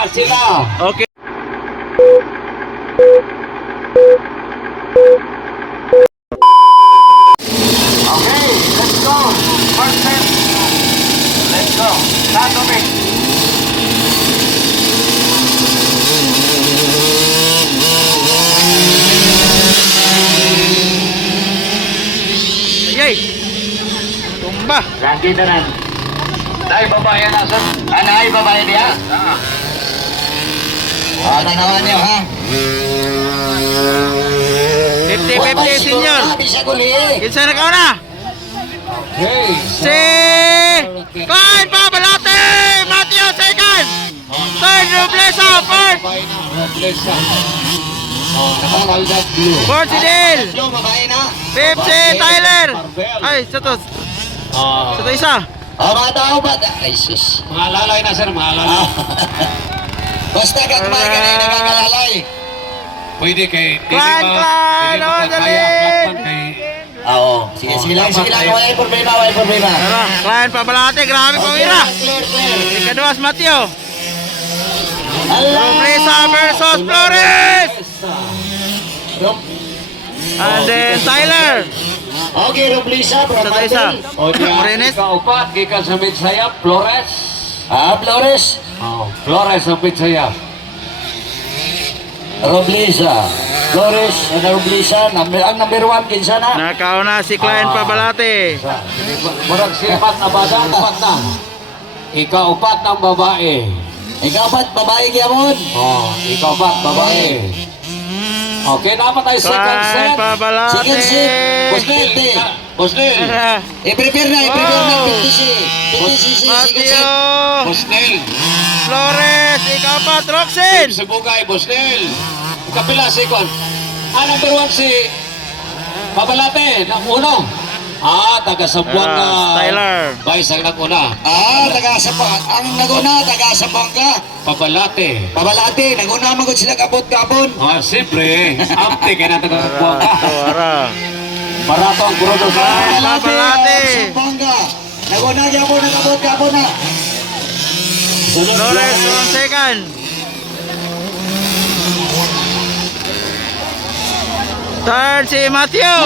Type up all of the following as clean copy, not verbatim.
Wala sila. Okay. Okay, let's go. First set. Let's go. Start of it. Yay! Tumba! Lagi na rin. Dahil babae na sir. Ano ay babae niya? Tanawan niyo ha. 50-50 senior. Kinsa na kauna? Okay. Si Klein Pabalate! Matthew second! Third Roblesa fourth! Fourth si Dale! Fifth si Tyler! Ay, sato isa! Mga tao ba? Ay sus. Mga lalay na sir, mga lalay. Basta gagmay ka na yung nagagalalay. Pwede kay... Klein! Naman dali! Oo. Sige lang. Wala yung problema. Tara, Klein Pabalate, grabe pamira! Ikaduas Matthew! Roblesa versus Flores! And then Tyler! Okay, Roblesa, Sa isa. Morenes? Kaupat, gikan sa Mitsaya, Flores. Flores? Flores ang Mitsaya. Roblesa. Flores, Roblesa, ang number 1, kinsa na? Nakauna si Klein Pabalate. Murag sipat na bada, upat na. Ikaupat ng babae. Ikaupat, babae gyapon? Ikaupat, babae. Okay, naman tayo second Klein set. Pabalate. Second set. Bosnel. I-prepare na, 50cc. Matthew Bosnel. Flores, ikapat Roxen. Subugay, Bosnel. Kapila, second. Number 1 si Pabalate, ng uno. Taga Sambuanga. Tyler. Vice ang nag-una. Taga Sambuanga. Ang nag-una, taga Sambuanga. Pabalate, nag-una magod sila kapot-kapon. Siyempre. Amte kaya na taga Sambuanga. Barato ang kurodo sa Pabalate. Sambuanga. Nag-una gyapon na kapot-kapon na. Flores on second. Third si Matthew.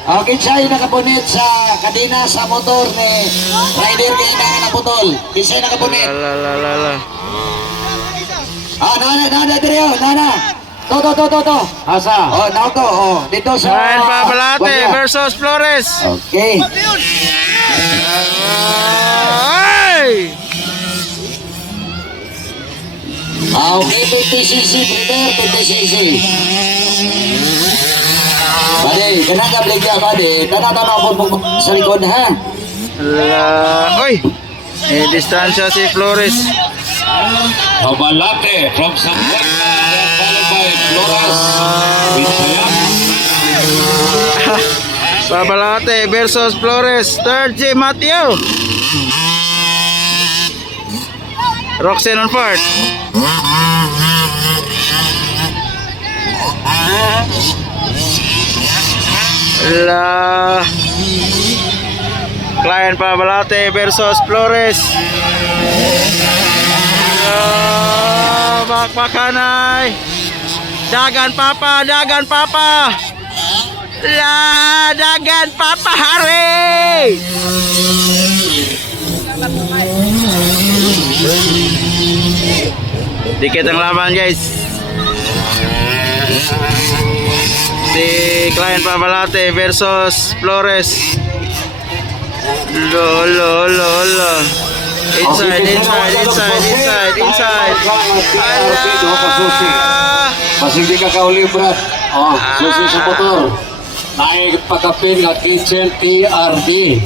Okay, siya nakapunit sa kadena sa motor ni rider kaya na naputol. Kisay nakapunit. La. Nana, dito, nana. To. Asa? Nauto, dito sa... Klein Pabalate versus Flores. Okay. Ay! Okay, 50cc, prepare, 50cc. Bade, kanang kabligya, bade. Tanatanaw po sa likod, ha? Oy! Distansya si Flores. Pabalate from Sambuanga, followed by Flores. Pabalate versus Flores. Third si Matthew. Roxen on fourth. Klein Pabalate versus Flores. Bakbakanay. Dagan Papa. Dagan Papa hari. Dikit ang laban, guys. Si Klein Pabalate versus Flores. Lo. Inside. Mas hindi ka kauli, Brad. Susi sa motor. Naik pagkapin ng kitchen TRD.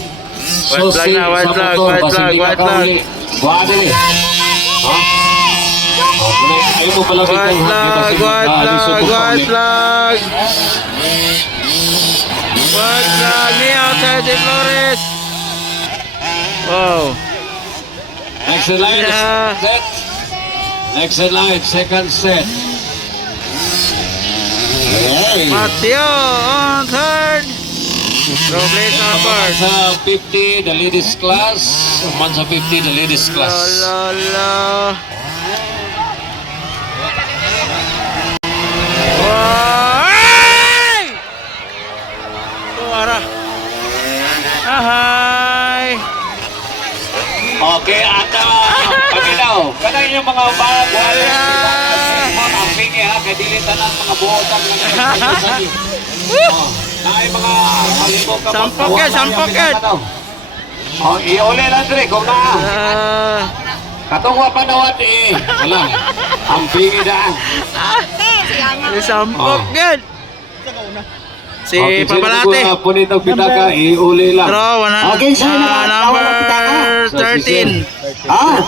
Susi sa motor. Mas hindi ka kauli. Buwan din eh. Ayaw mo pala White flag. Ni outside si Flores. Wow. Exit line set. Exit line, second set. Matthew on third. Roblesa first. Sa 50, the ladies class. Man sa 50, the ladies class. Lala. Ay! Tuwara. Ahay. Okay, at paminaw. Kanang yung mga bag. Ang pingi ha, kaya dilitan ang mga buotan. Naay mga palibog ka. Sampok yan, sampok yan. Iuli lang dre, kung na. Katungwa pa nawat wala. Ang pingi daan. Sampok yan. Si Pabalate. Po nito pitaka, iuli lang. Draw, Okay, sa'yo na number So, si 13.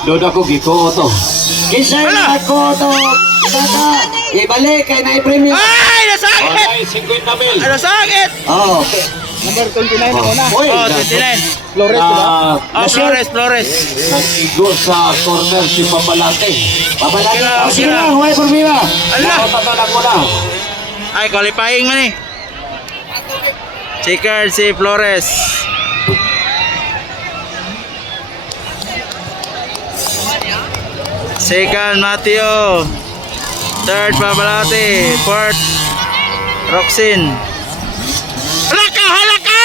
Doon ako giko to. Kisay na ako to. Tata, ibalik kay na i-premium. Ay! Nasakit! Ay, 50 mil. Ay, nasakit! Oh. Number 29 ako na. Uy, Oh, 29. Flores, Oh, Flores. Nag-igo sa corner si Papalate. Papalaki. Okay Oh, sige na. lang, huwag problema. Ala! Nakatatanang mo na. Ay, qualifying man eh. Checkered si Flores. Second, Mateo. Third, Pabalate. Fourth, Roxin. Halaka! Halaka!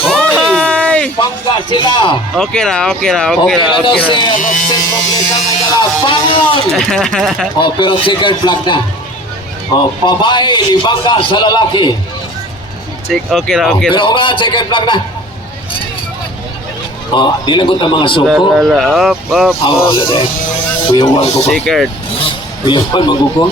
Ay! Pangga sila. Okay na. Okay na daw si Roxen Pobresa may dala. Pangon! Pero second flag na. Babae, ibangga sa lalaki. Okay na. Pero nga, second flag na. Dilagot ang mga suko. Up. Wala dahil. Kuyawan ko pa. Checkered. Kuyawan, maguko.